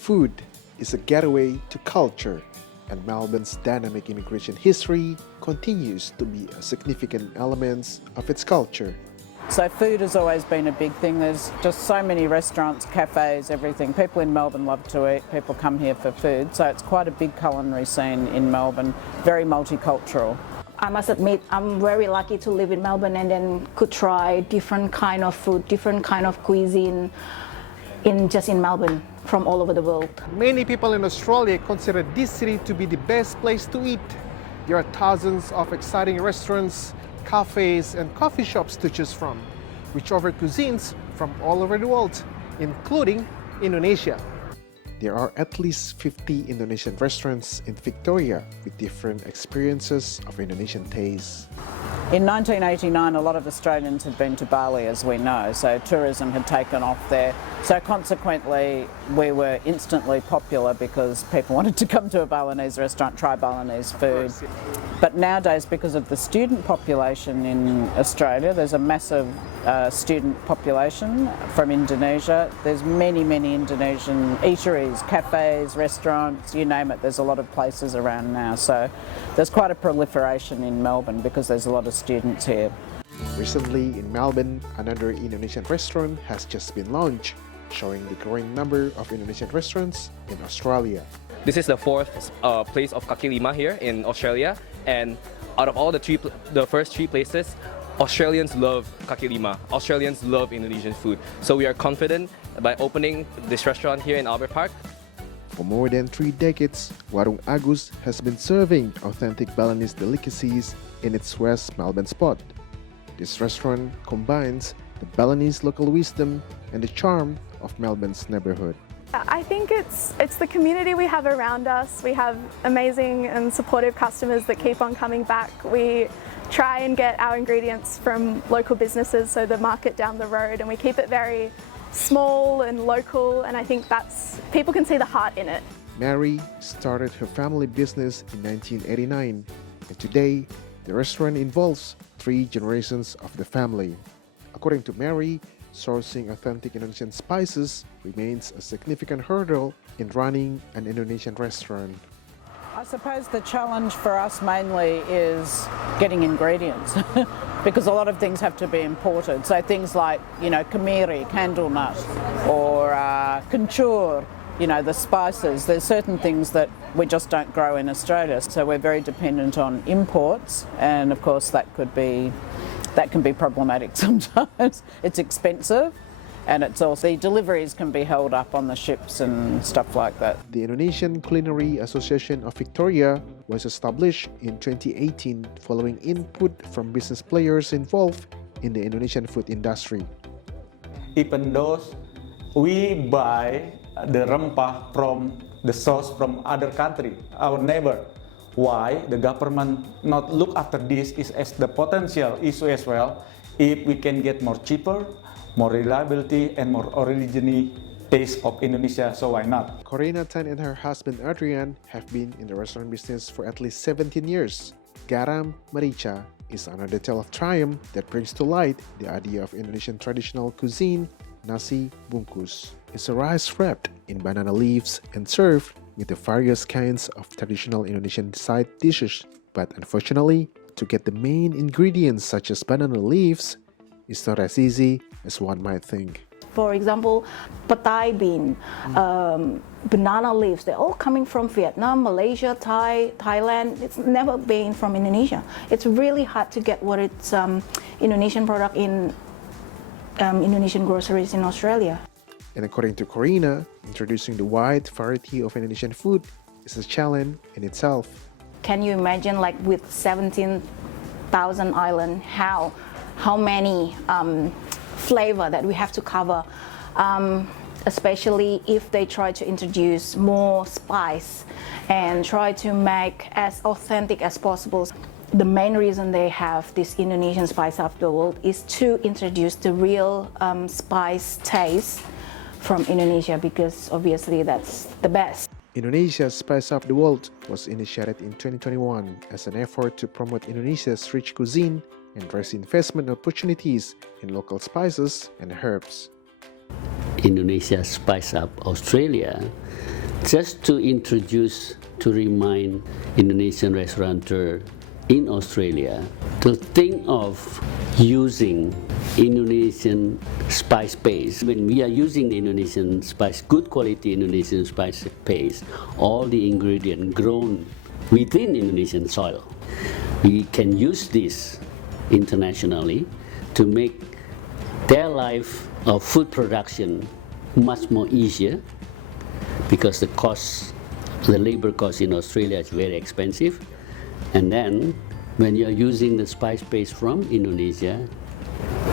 Food is a gateway to culture, and Melbourne's dynamic immigration history continues to be a significant element of its culture. So food has always been a big thing. There's just so many restaurants, cafes, everything. People in Melbourne love to eat. People come here for food. So it's quite a big culinary scene in Melbourne, very multicultural. I must admit, I'm very lucky to live in Melbourne and then could try different kind of food, different kind of cuisine in Melbourne from all over the world. Many people in Australia consider this city to be the best place to eat. There are thousands of exciting restaurants, cafes, and coffee shops to choose from, which offer cuisines from all over the world, including Indonesia. There are at least 50 Indonesian restaurants in Victoria with different experiences of Indonesian taste. In 1989, a lot of Australians had been to Bali, as we know, so tourism had taken off there. So consequently, we were instantly popular because people wanted to come to a Balinese restaurant, try Balinese food. But nowadays, because of the student population in Australia, there's a massive student population from Indonesia. There's many, many Indonesian eateries, cafes, restaurants, you name it. There's a lot of places around now. So there's quite a proliferation in Melbourne because there's a lot of students here. Recently in Melbourne, another Indonesian restaurant has just been launched, showing the growing number of Indonesian restaurants in Australia. This is the fourth place of kaki lima here in Australia, and out of all the first three places, Australians love kaki lima. Australians love Indonesian food. So we are confident by opening this restaurant here in Albert Park. For more than 3 decades, Warung Agus has been serving authentic Balinese delicacies in its West Melbourne spot. This restaurant combines the Balinese local wisdom and the charm of Melbourne's neighborhood. I think it's the community we have around us. We have amazing and supportive customers that keep on coming back. We try and get our ingredients from local businesses, so the market down the road, and we keep it very small and local, and I think people can see the heart in it. Mary started her family business in 1989, and today the restaurant involves 3 generations of the family. According to Mary, sourcing authentic Indonesian spices remains a significant hurdle in running an Indonesian restaurant. I suppose the challenge for us mainly is getting ingredients because a lot of things have to be imported. So things like, kemiri, candle nut, or kencur, the spices. There's certain things that we just don't grow in Australia. So we're very dependent on imports, and of course that can be problematic sometimes. It's expensive, and it's also the deliveries can be held up on the ships and stuff like that. The Indonesian Culinary Association of Victoria was established in 2018 following input from business players involved in the Indonesian food industry. Even though we buy the rempah from the sauce from other country, our neighbor, why the government not look after this is as the potential issue as well. If we can get more cheaper, more reliability, and more originy taste of Indonesia, so why not? Corina Tan and her husband Adrian have been in the restaurant business for at least 17 years. Garam Merica is another tale of triumph that brings to light the idea of Indonesian traditional cuisine. Nasi bungkus is a rice wrapped in banana leaves and served with the various kinds of traditional Indonesian side dishes. But unfortunately, to get the main ingredients such as banana leaves is not as easy as one might think. For example, petai bean, banana leaves, they're all coming from Vietnam, Malaysia, Thailand. It's never been from Indonesia. It's really hard to get what it's Indonesian product in Indonesian groceries in Australia. And according to Corina, introducing the wide variety of Indonesian food is a challenge in itself. Can you imagine, like with 17,000 islands, how many flavor that we have to cover, especially if they try to introduce more spice and try to make as authentic as possible. The main reason they have this Indonesian Spice of the World is to introduce the real spice taste from Indonesia, because obviously that's the best. Indonesia's Spice of the World was initiated in 2021 as an effort to promote Indonesia's rich cuisine and raise investment opportunities in local spices and herbs. Indonesia Spice Up Australia, just to remind Indonesian restaurateur in Australia to think of using Indonesian spice paste. When we are using Indonesian spice, good quality Indonesian spice paste, all the ingredients grown within Indonesian soil, we can use this internationally to make their life of food production much more easier, because the labor cost in Australia is very expensive. And then when you're using the spice paste from Indonesia,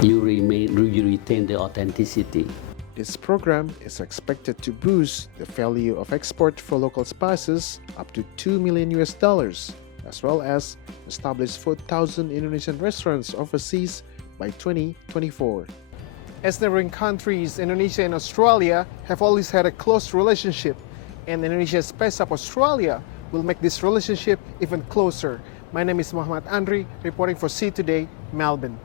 you retain the authenticity. This program is expected to boost the value of export for local spices up to $2 million, as well as establish 4,000 Indonesian restaurants overseas by 2024. As neighboring countries, Indonesia and Australia have always had a close relationship, and Indonesia Spice Up Australia will make this relationship even closer. My name is Muhammad Andri, reporting for See Today, Melbourne.